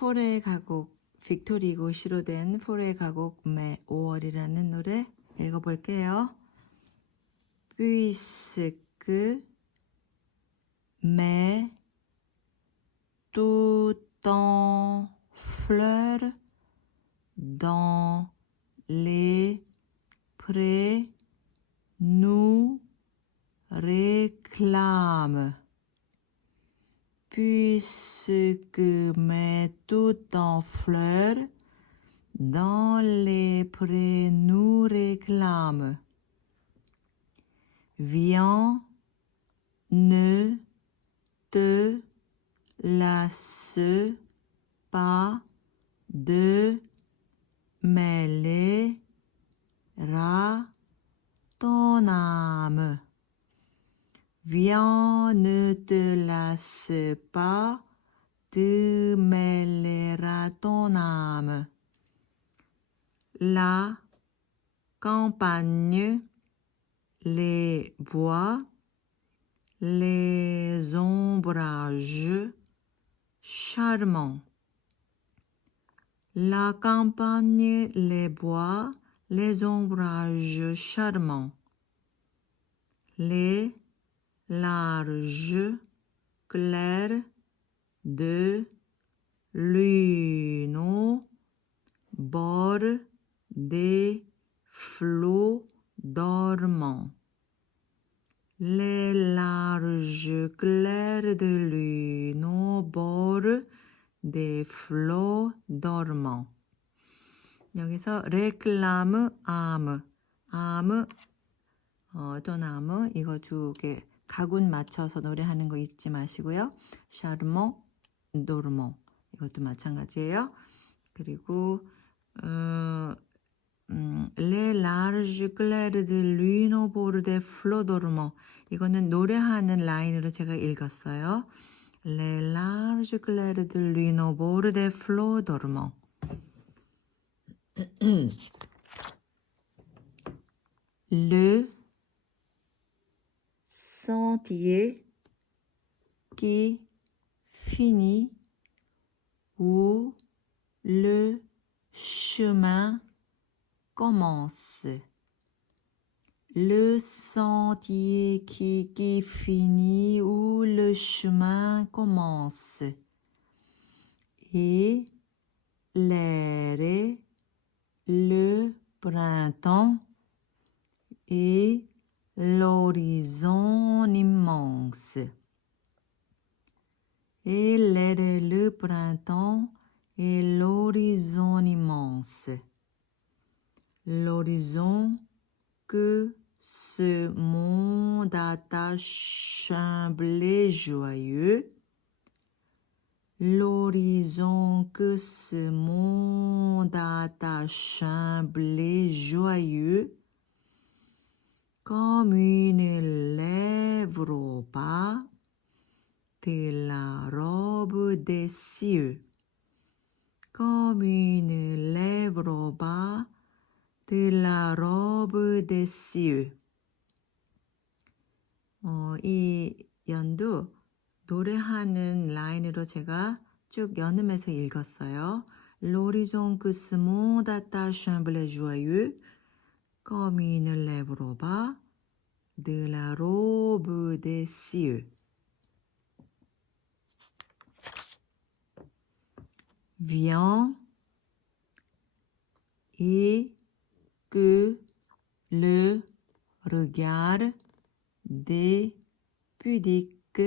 폴의 가곡, 빅토리 고시로 된 폴의 가곡 매 5월이라는 노래 읽어볼게요. Puisque mais tout en fleurs dans les prés nous réclame. Puisque mais tout en fleurs dans les prés nous réclame. Viens, ne te lasse pas de mêler à ton âme. Viens, ne te lasse pas de mêler à ton âme. La campagne, les bois, les ombrages charmants. La campagne, les bois, les ombrages charmants. Les larges clairs de lune au bord des flots dormants. Les larges clairs de lune au bord des flots dormants. 여기서 réclame âme, âme 어떤 âme 이거 두 개 가군 맞춰서 노래하는 거 잊지 마시고요. charmant, dormant 이것도 마찬가지예요. 그리고 les larges clairs de lune au bord des flots dormants 이거는 노래하는 라인으로 제가 읽었어요. Les larges clairs de lune au bord des flots dormants. Le sentier qui finit où le chemin commence. Le sentier qui finit où le chemin commence. Et l'air, le printemps et l'horizon immense. Et l'air, le printemps et l'horizon immense. L'horizon que ce monde attache humble et joyeux. L'horizon que ce monde attache humble et joyeux. Comme une lèvre au bas de la robe des cieux. Comme une lèvre au bas de la robe des cieux. 이 연도 노래하는 라인으로 제가 쭉 연음해서 읽었어요. L'horizon que ce monde attache humble et joyeux, comme une lèvre au bas de la robe des cieux. Viens et que le regard des pudiques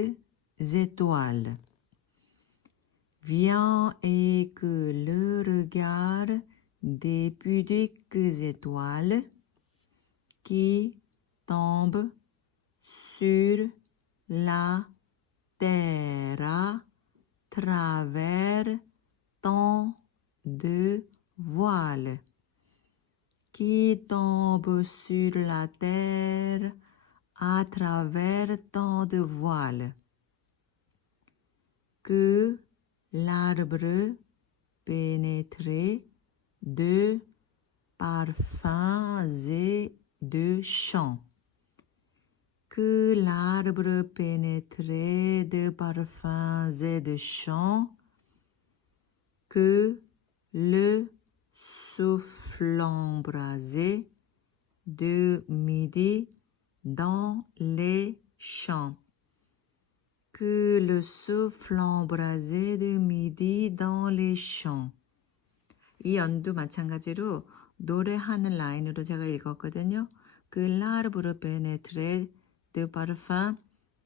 étoiles. Viens et que le regard des pudiques étoiles qui tombent sur la terre à travers tant de voiles. Qui tombe sur la terre à travers tant de voiles. Que l'arbre pénétré de parfums et de chants. Que l'arbre pénétré de parfums et de chants. que le souffle embrasé de midi dans les champs. Que le souffle embrasé de midi dans les champs. 이 연도 마찬가지로 노래하는 라인으로 제가 읽었거든요. Que l'arbre pénétré de parfum,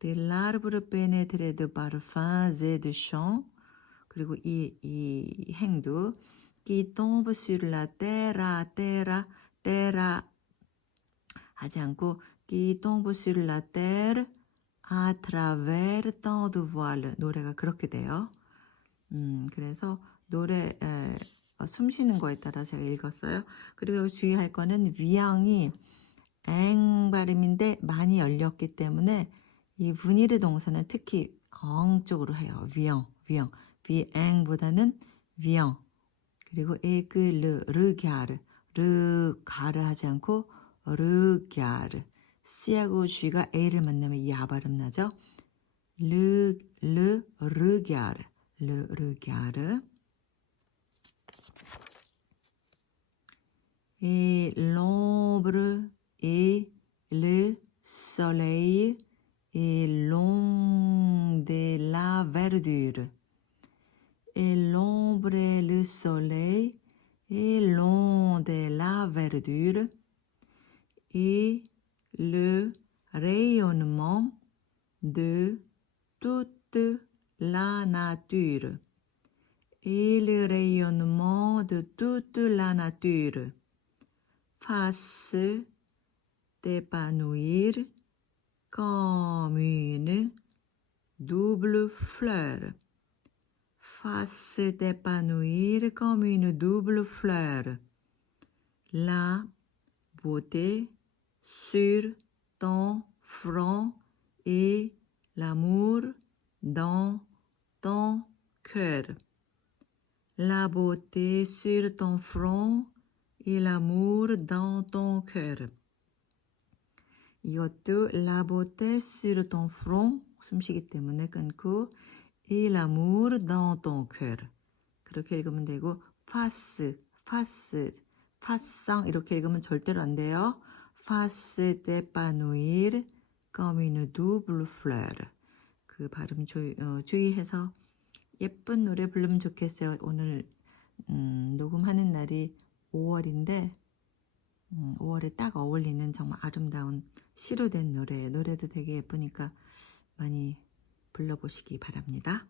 de l'arbre pénétré de parfums et de champs. 그리고 이 행도 qui tombe sur la terre, terre, terre 하지 않고 qui tombe sur la terre à travers tant de voiles. 노래가 그렇게 돼요. 그래서 노래 숨 쉬는 거에 따라 제가 읽었어요. 그리고 여기 주의할 거는 위앙이 엥 발음인데 많이 열렸기 때문에 이 분이르 동사는 특히 엉 쪽으로 해요. 위앙. 비엥보다는 위앙. 그리고 르 가르 하지 않고 르갸르. C하고 G가 A를 만나면 이 아 발음 나죠? 르갸르. Et l'ombre et le soleil et l'ombre de la verdure. Et l'ombre et le soleil et l'ombre de la verdure et le rayonnement de toute la nature. Et le rayonnement de toute la nature. Fasse d'épanouir comme une double fleur. Fasse d'épanouir comme une double fleur. La beauté sur ton front et l'amour dans ton cœur. La beauté sur ton front et l'amour dans ton cœur. 이것도 la beauté sur ton front 숨쉬기 때문에 끊고 et l'amour dans ton cœur. 그렇게 읽으면 되고 face 이렇게 읽으면 절대로 안 돼요. Face d'épanouir comme une double fleur. 그 발음 주의해서 예쁜 노래 부르면 좋겠어요. 오늘 녹음하는 날이 5월인데 5월에 딱 어울리는 정말 아름다운 시로 된 노래도 되게 예쁘니까 많이 불러보시기 바랍니다.